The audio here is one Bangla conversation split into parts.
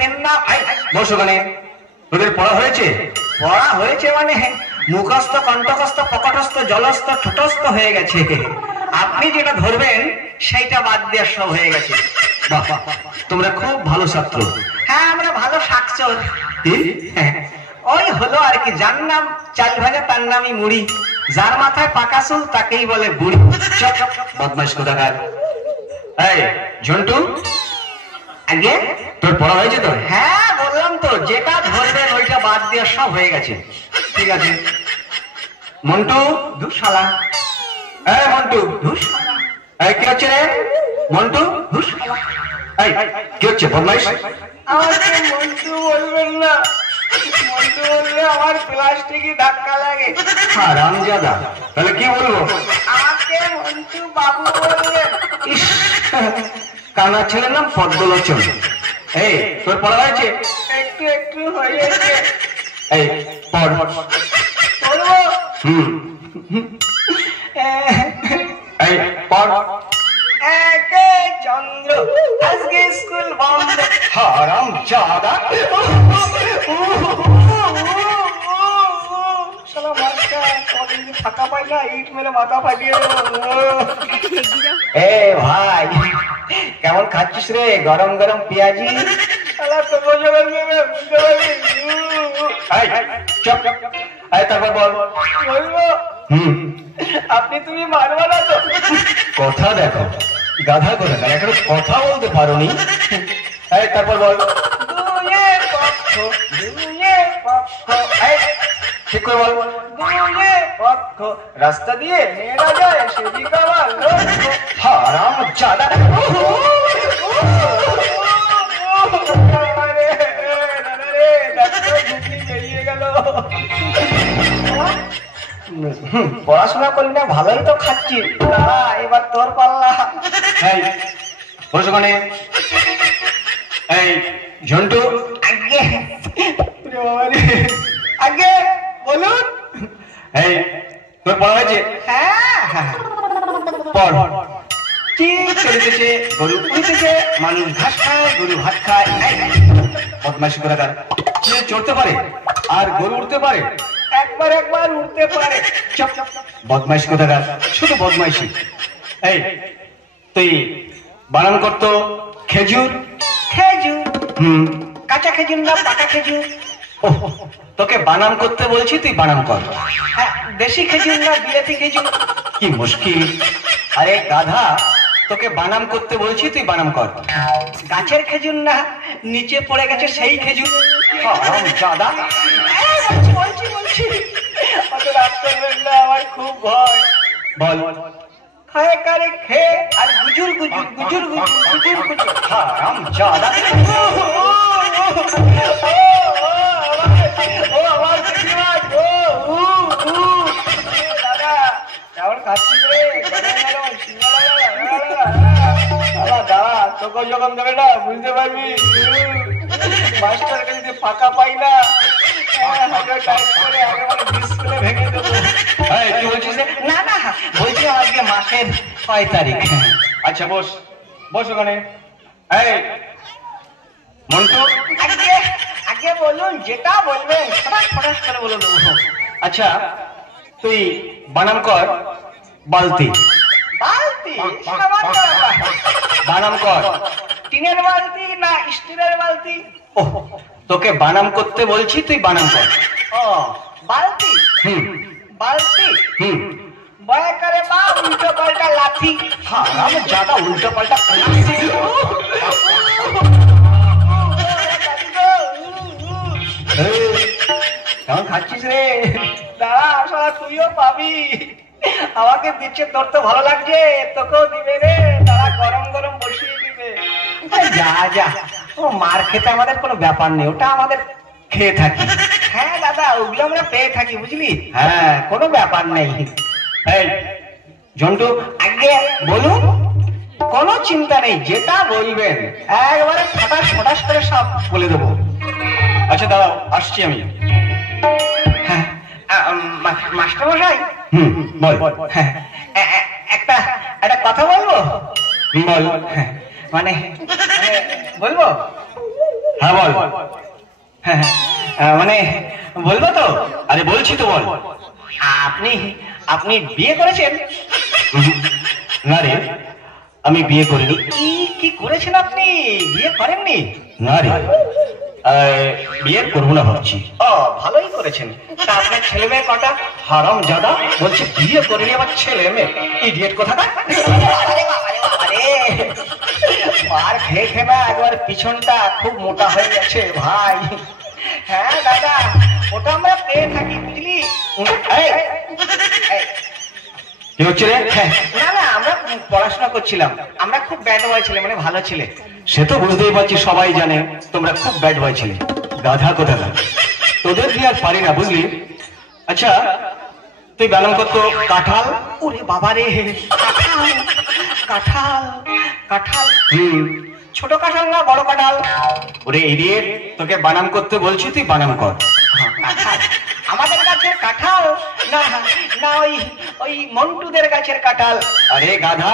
পাইতেন না। বসো ওখানে। তোদের পড়া হয়েছে? পড়া হয়েছে মানে মুখস্থ, কণ্ঠস্থ, প্রকটস্থ, জলস্থ, ঠোঁটস্থ হয়ে গেছে। আপনি যেটা ধরবেন সেইটা বাদ দিয়ে সব হয়ে গেছে। বাহ, তোমরা খুব ভালো ছাত্র। হ্যাঁ, আমরা ভালো শাকচোর। ওই হলো আর কি, যার নাম চাল ভাজা তার নামই মুড়ি, যার মাথায় পাকা চুল তাকেই বলে বুড়ি। বদমাইশ কোথাকার। এই ঝন্টু, আগে তোর পড়া হয়েছে তো? হ্যাঁ বললাম তো, যেটা ধরবেন ওইটা বাদ দিয়ে সব হয়ে গেছে। ঠিক আছে। মন্টু, ধুসালা। এই মন্টু, ধুসালা। এই কি হচ্ছে রে মন্টু? ধুসালা। এই কি হচ্ছে বদমাইশ? আমাকে মন্টু বলবেন না, মন্টু বললে আমার প্লাস্টিকে ধাক্কা লাগে। হারামজাদা, তাহলে কি বলবো? আমাকে মন্টু বাবু বলবেন। ইস, কানা ছেলের নাম পদ্মলোচন। এই তোর পড়া হয়েছে? একটু একটু হয়েছে। এই পড়। পড়বো? এই পড়। একে চন্দ্র, আজকে স্কুল বন্ধ। হারামজাদা। শালা মাস্টার, কদিন ফাঁকা পাই না, ইট মেরে মাথা ফাটিয়ে দেবো। এ ভাই, কেমন খাচ্ছিস রে গরম গরম পেঁয়াজি? শালা তো বুঝতে পারবি না, বুঝতে পারবি। চুপ। এই তারপর বল। বলবো? আপনি তুমি মারবা না তো? কথা দেখো গাধা করে না, এখন কথা বলতে পারোনি। এই তারপর বল। দুয়ে পক্ষ, দুয়ে পক্ষ। এই ঠিক করে বল। দুয়ে পক্ষ, রাস্তা দিয়ে মেয়েরা যায় সেদিকে আমার লক্ষ্য। হারামজাদা। বেরিয়ে গেল। পড়াশোনা করলি না, ভালোই তো খাচ্ছি। এবার তোর পাল্লা। এই ঝন্টু, আগে আগে বলুন। এই তোর পড়া হয়েছে? হ্যাঁ। পড়। ঠিক চলিতেছে, গরু উড়িতেছে, মানুষ ঘাস খায়, গরু ভাত খায়। বদমাইশি করে তার চড়তে পারে আর গরু উঠতে পারে? একবার একবার উঠতে পারে। চুপ। বদমাইশ কোথাকার, শুধু বদমাইশি। এই তুই বানান করতো খেজুর। খেজুর? কাঁচা খেজুর না পাকা খেজুর? তোকে বানান করতে বলছি, তুই বানান কর। হ্যাঁ, দেশি খেজুর না বিলেতি খেজুর? কি মুশকিল। আরে গাধা, তোকে বানাম করতে বলছি, তুই বানাম কর। গাছের খেজুর না নিচে পড়ে গেছে সেই খেজুর? হারামজাদা। বলছি অত রাগ করবেন না, আমার খুব ভয়। বল। খায় কারে খে আর গুজুর গুজুর, গুজুর গুজুর, গুজুর গুজুর। হারামজাদা। ও আমার দাদা, কেমন খাচ্ছিস রে? তোকে যখন দেবে না বুঝতে পারবি। মাস্টারকে যদি ফাঁকা পাই না, ভেঙে দেবো। কি বলছিস? না না, বলছি আজকে মাসের 6 তারিখ। আচ্ছা বস, বস ওখানে। এই মন্টু, আগে আগে বলুন, যেটা বলবেন ফটাস ফটাস করে বলে দেবো। আচ্ছা তুই বানাম কর বালতি। বালতি? বানাম কর। টিনের বালতি না স্টিলের বালতি? তোকে বানাম করতে বলছি, তুই বানাম কর। ও বালতি? বালতি। বয় করে বা উল্টো পাল্টা লাথি। হারামজাদা, উল্টো পাল্টা। কেমন খাচ্ছিস রে? দাঁড়া, আসলে তুইও পাবি। আমাকে দিচ্ছে, তোর তো ভালো লাগছে, তোকেও দিবে রে। তারা গরম গরম বসিয়ে দিবে। যা যা, ও মার খেতে আমাদের কোনো ব্যাপার নেই, ওটা আমাদের খেয়ে থাকি। হ্যাঁ দাদা, ওগুলো আমরা পেয়ে থাকি, বুঝলি? হ্যাঁ, কোনো ব্যাপার নেই। এই ঝন্টু, আগে বলুন। কোনো চিন্তা নেই, যেটা বলবেন একবারে ফটাস ফটাস করে সব বলে দেবো। আচ্ছা দাঁড়াও, আসছি আমি। হ্যাঁ মাস্টার মশাই। বল। হ্যাঁ, একটা কথা বলবো। বল। মানে বলবো? হ্যাঁ বল। হ্যাঁ মানে বলবো তো? আরে বলছি তো, বল। আপনি আপনি বিয়ে করেছেন? না রে, আমি বিয়ে করিনি। কি করেছেন আপনি? বিয়ে করেননি? না রে, বিয়ে করবো না ভাবছি। ও ভালোই করেছেন। তা আপনার ছেলে মেয়ে কটা? হারামজাদা বলছে বিয়ে করিনি, আবার ছেলে মেয়ে। ইডিয়েট কোথাকার। মার খেয়ে খেয়ে না একবার পিছনটা খুব মোটা হয়ে গেছে ভাই। হ্যাঁ দাদা, ওটা আমরা পেয়ে থাকি বুঝলি। কি হচ্ছে রে? না না, আমরা পড়াশোনা করছিলাম। আমরা খুব ব্যাড বয় ছেলে, মানে ভালো ছেলে। সে তো বুঝতেই পারছি, সবাই জানে তোমরা খুব ব্যাড বয় ছেলে। গাধা কোথাকার, তোদের দিয়ে আর পারি না বুঝলি। আচ্ছা তুই বানাম করতো কাঁঠাল। ওরে বাবা রে, কাঁঠাল কাঁঠাল কাঁঠাল। ছোট কাঁঠাল না বড় কাঁঠাল? ওরে ইডিয়েট, তোকে বানাম করতে বলছি, তুই বানাম কর। কাঁঠাল আমাদের গাছের কাঁঠাল না, না ওই ওই মন্টুদের গাছের কাঁঠাল। আরে গাধা,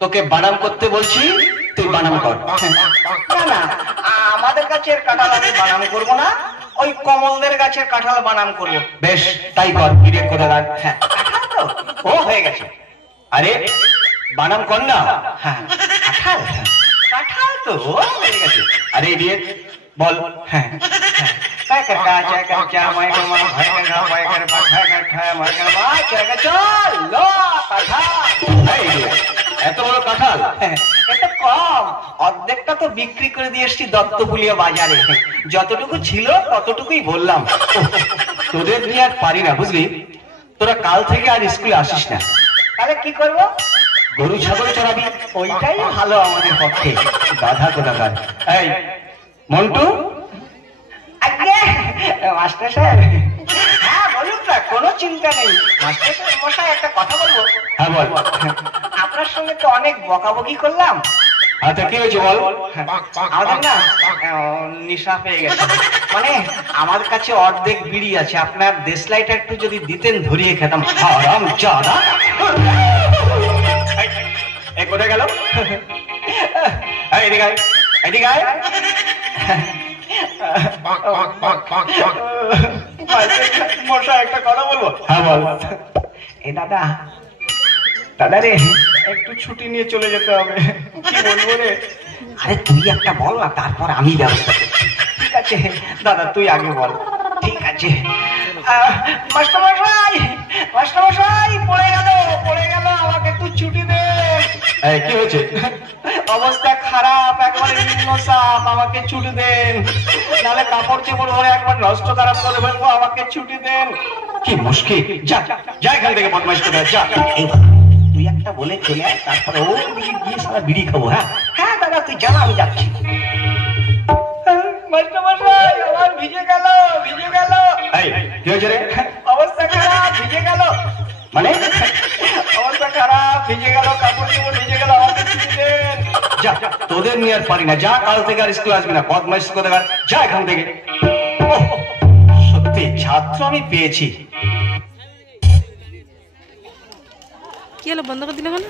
তোকে বানাম করতে বলছি, তুই বানাম কর। না না, আমাদের গাছের কাঁঠাল আমি বানাম করবো না, ওই কমলদের গাছের কাঁঠাল বানাম করবো। বেশ তাই কর। ইডিয়েট কোথাকার। হ্যাঁ কাঁঠাল তো ও হয়ে গেছে। আরে বানাম কর না। হ্যাঁ কাঁঠাল, কাঁঠাল তো ও হয়ে গেছে। আরে ইডিয়েট বল। হ্যাঁ এত বড় কাঁঠাল? এত কম, অর্ধেকটা তো বিক্রি করে দিয়ে এসছি দত্তপুলিয়া বাজারে। যতটুকু ছিল ততটুকুই বললাম। তোদের নিয়ে আর পারি না বুঝলি। তোরা কাল থেকে আর স্কুলে আসিস না। তাহলে কি করবো? গরু ছাগল চড়াবি, ওইটাই ভালো আমাদের পক্ষে। গাধা কোথাকার। এই মন্টু। মাস্টার সাহেব। হ্যাঁ বলুন না, কোনো চিন্তা নেই। মাস্টার সাহেব মশাই একটা কথা বলবো? হ্যাঁ বল। আপনার সঙ্গে তো অনেক বকাবকি করলাম। আচ্ছা কি হয়েছে বল। আমাদের না নেশা পেয়ে গেছে, মানে আমার কাছে অর্ধেক বিড়ি আছে। আপনার দেশলাইটা একটু যদি দিতেন, ধরিয়ে খেতাম। হারামজাদা। এই কোথায় গেল? এদিকে আয়, এদিকে আয়। মশাই একটা কথা বলবো? হ্যাঁ বল। এ দাদা, দাদা রে একটু ছুটি নিয়ে চলে যেতে হবে। কি বলবো রে? আরে তুই একটা বল না, তারপর আমি ব্যবস্থা করছি। ঠিক আছে দাদা, তুই আগে বল। ঠিক আছে। মাস্টারমশাই, মাস্টারমশাই পড়ে গেল, পড়ে গেল, আমাকে একটু ছুটি দে। কি হয়েছে? অবস্থা খারাপ, একবারে নিম্ন চাপ, আমাকে ছুটি দেন, নাহলে কাপড় চোপড় ভরে একবার নষ্ট খারাপ করে ফেলবো, আমাকে ছুটি দেন। কি মুশকিল, যা যা এখান থেকে বদমাইশ করে যা। তুই একটা বলে চলে আয়, তারপরে ও গিয়ে সারা বিড়ি খাবো। হ্যাঁ হ্যাঁ দাদা তুই জানা, আমি যাচ্ছি। মাস্টারমশাই আমার ভিজে গেল, ভিজে গেল। এই কি হয়েছে রে? অবস্থা খারাপ, ভিজে গেল। মানে অবস্থা খারাপ, ভিজে গেল, কাপড় চোপড় ভিজে গেল, আমাকে ছুটি দেন। যা, তোদের নিয়ে আর পারি না। যা, কাল থেকে আর স্কুল আসবি না, বদমাইশ কোথাকার। যা এখান থেকে। সত্যি ছাত্র আমি পেয়েছি। কি হলো, বন্ধ করে দিলে কেন?